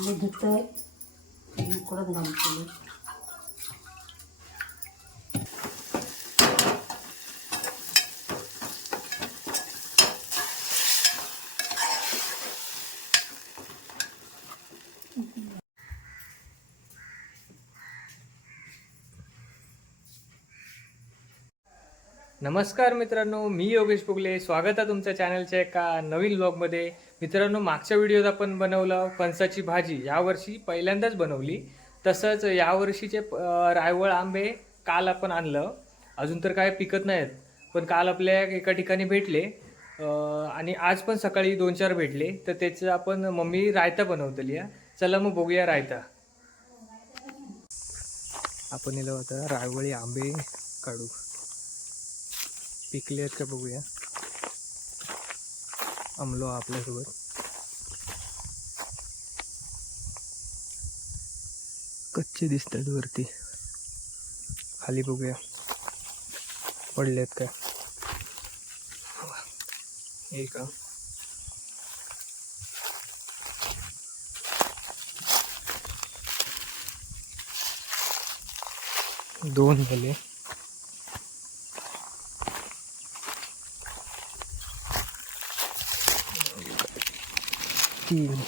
आंबे धुतोय उकडत नमस्कार मित्रांनो मी योगेश पुगले. स्वागत आहे तुमच्या चॅनलच्या एका नवीन ब्लॉगमध्ये मित्रांनो मागच्या व्हिडिओत आपण बनवलं फणसाची भाजी. यावर्षी पहिल्यांदाच बनवली. तसंच यावर्षीचे रायवळ आंबे काल आपण आणलं. अजून तर काय पिकत नाहीत पण काल आपल्या एका ठिकाणी भेटले. आणि आज पण सकाळी दोन चार भेटले. तर त्याचं आपण मम्मी रायता बनवतली चला मग बघूया रायता. आपण इलो आता रायवळी आंबे काढू. पिकले आहेत का बघूया. आमलो आपल्यासोबत. कच्चे दिसतात वरती. खाली बघूया. पडले आहेत काय? हे का? दोन झाले. तीन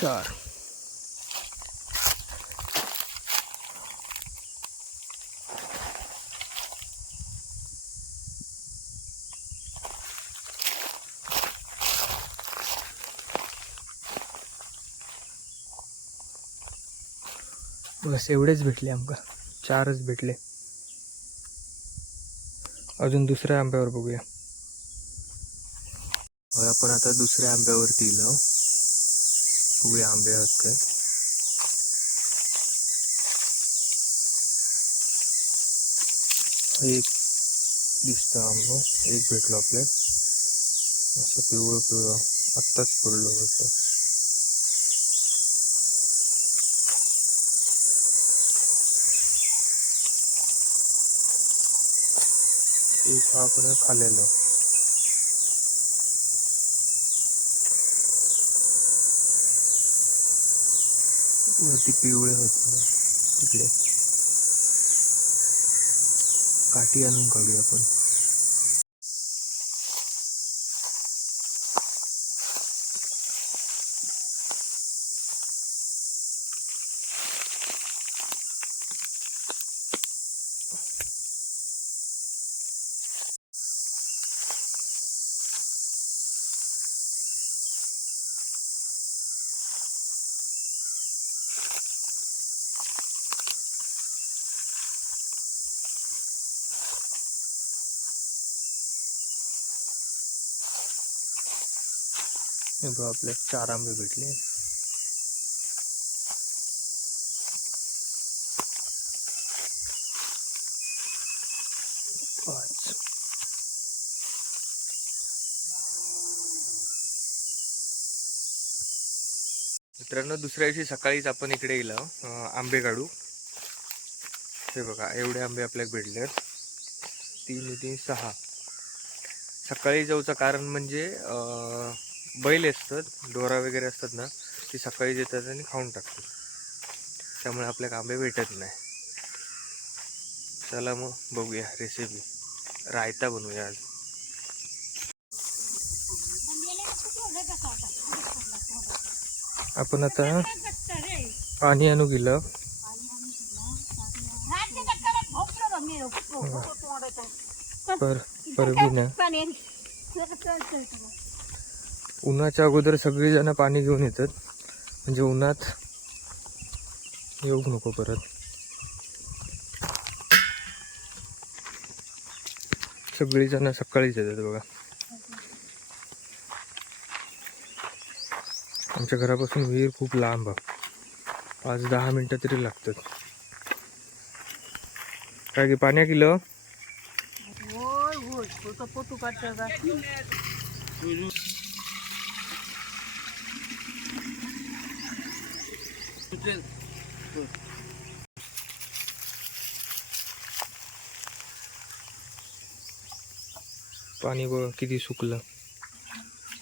चार. बस एवढेच भेटले आमका. चारच भेटले. अजून दुसऱ्या आंब्यावर बघूया. होय आपण आता दुसऱ्या आंब्यावरती इलो बघूया आंबे आहेत काय. एक दिसतं आंबो एक भेटलो आपल्या असं पिवळं पिवळं आत्ताच पडलो होतं. एक हा आपण वरती पिवळे होते तिकडे. काठी आणून काढूया आपण. हे बघा आपल्या चार आंबे भेटले. पाच. मित्रांनो दुसऱ्या दिवशी सकाळीच आपण इकडे गेलो आंबे काढू. हे बघा एवढे आंबे आपल्याला भेटले तीन तीन सहा. सकाळी जाऊचं कारण म्हणजे बैल असतात डोरा वगैरे असतात ना ती सकाळी येतात आणि खाऊन टाकतात. त्यामुळे आपल्याला आंबे भेटत नाही. चला मग बघूया रेसिपी रायता बनवूया आज. आपण आता पाणी आणू गेलं पर परबीनं. उन्हाच्या अगोदर सगळेजण पाणी घेऊन येतात. म्हणजे उन्हात येऊ नको परत. सगळीजणं सकाळीच येतात बघा. आमच्या घरापासून विहीर खूप लांब आहे. पाच दहा मिनटं तरी लागतात. काय की पाण्या किलो? होय होय पाणी बघ किती सुकलं?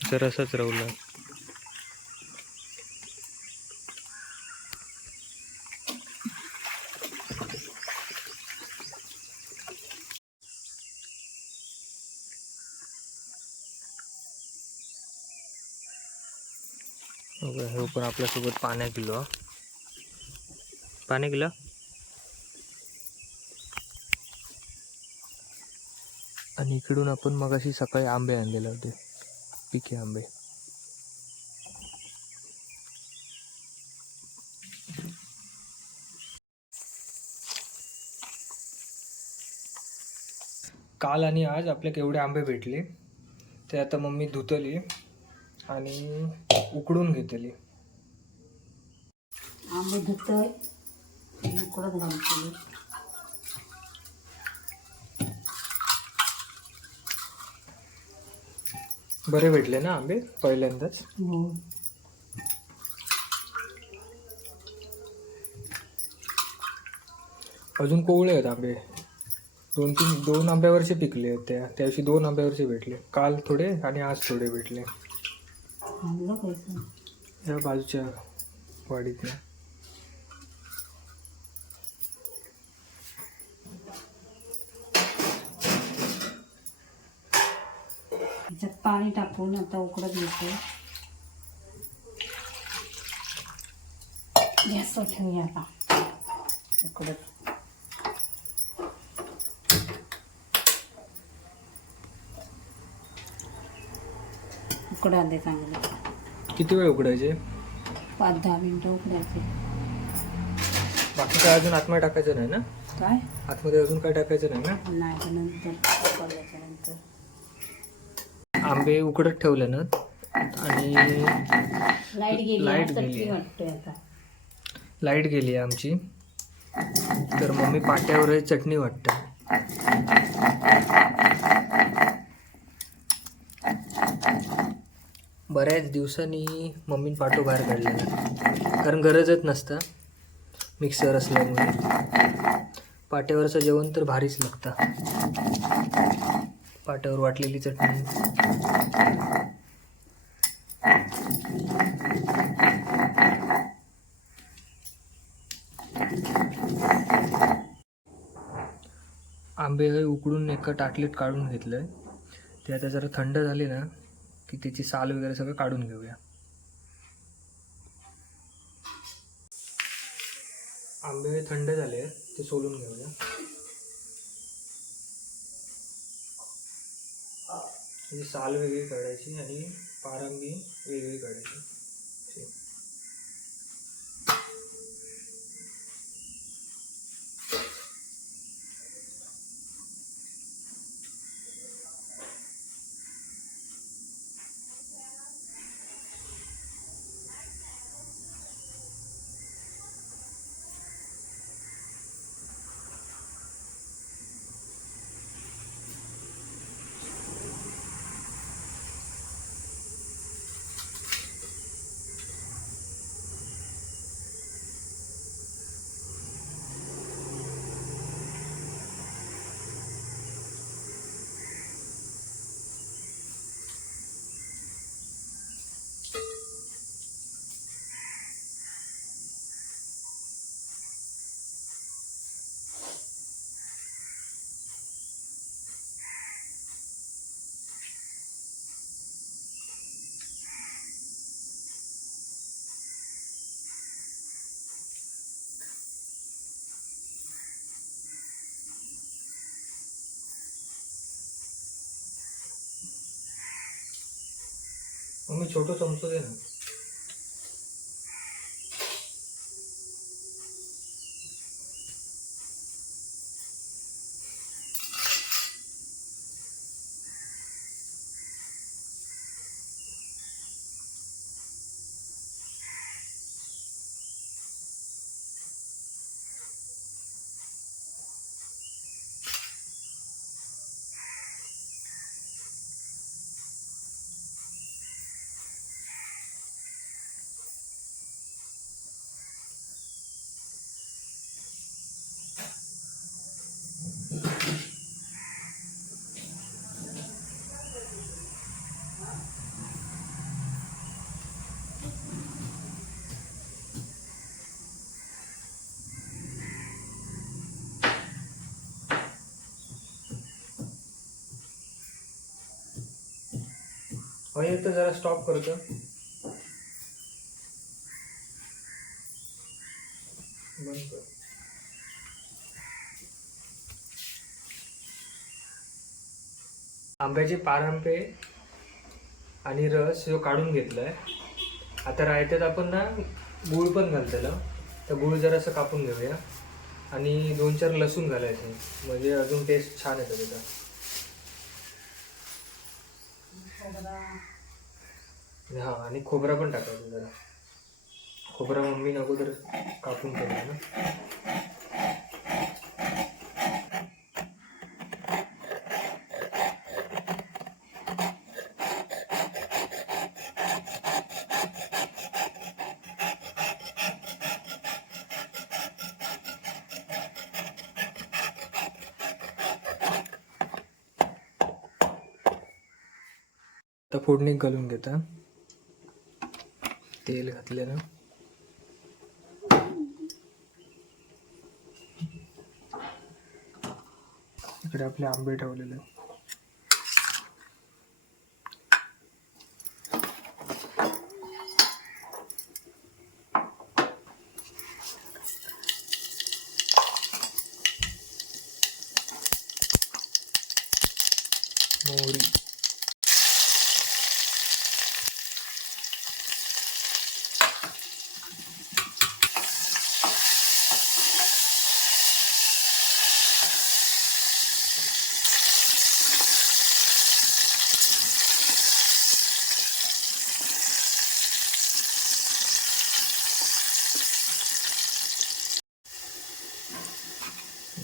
जरासाच राहला. हो हे पण आपल्यासोबत पाण्यात गेलो पाणी गेलं आणि इकडून आपण मगाशी सकाळी आंबे आणलेले होते. पिके आंबे. काल आणि आज आपल्याला एवढे आंबे भेटले ते आता मम्मी धुतली आणि उकडून घेतली. आंबे धुतय उकडत घालते बरे भेटले ना आंबे पहिल्यांदाच? हो. अजून कोवळे आहेत आंबे. दोन तीन दोन आंब्यावरचे पिकले आहेत त्या. त्या दिवशी दोन आंब्यावरचे भेटले. काल थोडे आणि आज थोडे भेटले. या बाजूच्या वाडीत त्याच्यात पाणी टाकून आता उकडत घेते. गॅसवर ठेवूया आता. उकडत. उकडा दे चांगलं. किती वेळ उकडायचे? पाच दहा मिनटं उकडायचे. बाकी काय अजून आतमध्ये टाकायचं नाही ना? काय? आतमध्ये अजून काय टाकायचं नाही ना? नाही तर नंतर उकडल्याच्या नंतर आंबे उकडत ठेवले ना आणि लाइट गेली आता. लाइट गेली आहे आमची. तर मम्मी पाट्यावर चटणी वाटतं. बऱ्याच दिवसांनी मम्मीने पाठो बाहेर काढलेला कारण गरजच नसतं मिक्सर असल्यामुळे. पाट्यावरचं जेवण तर भारीच लागतं. पाट्यावर वाटलेली चटणी. आंबे हे उकडून एका टाटलीत काढून घेतलं ते आता जरा थंड झाले ना की त्याची साल वगैरे सगळं काढून घेऊया. आंबे हे थंड झाले ते सोलून घेऊया. म्हणजे साल वेगळी काढायची आणि पारंबी वेगळी काढायची. मग मी छोटं चमचं दे ना म्हणजे तर जरा स्टॉप करतो. बंद कर. आंब्याचे पारंपे आणि रस जो काढून घेतलाय आता रायत्यात आपण ना गुळ पण घालतेला. तर गुळ जरासं कापून घेऊया. आणि दोन चार लसूण घालायचे. म्हणजे अजून टेस्ट छान येतं त्याचा. हा आणि खोबरा पण टाकायचं जरा. खोबरा मम्मी नको तर कापून ठेवला ना? आता फोडणी घालून घेता तेल घातलेलं. इकडे आपले आंबे ठेवलेले.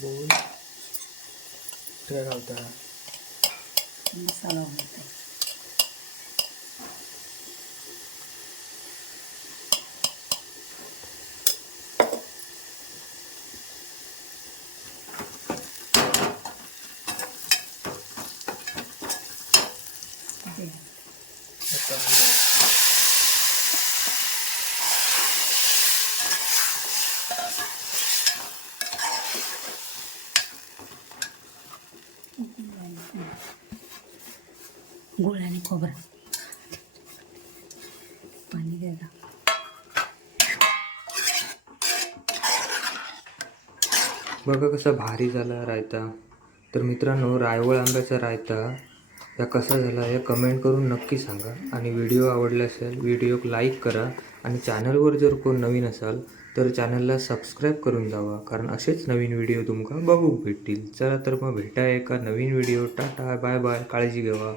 बोल काय घालता मसाला घालते. ते आता आलं. गुळ आणि खोबरं. पाणी द्यायला बघा कसं भारी झाला रायता. तर मित्रांनो रायवळ आंब्याचा रायता या कसा झाला हे कमेंट करून नक्की सांगा. आणि व्हिडिओ आवडला असेल व्हिडिओ लाईक करा. आणि चॅनलवर जर कोण नवीन असाल तर चॅनलला सबस्क्राईब करून जावा. कारण असेच नवीन व्हिडिओ तुमका बघूक भेटतील. चला तर मग भेटा एका नवीन व्हिडिओ टाटा बाय बाय काळजी घ्यावा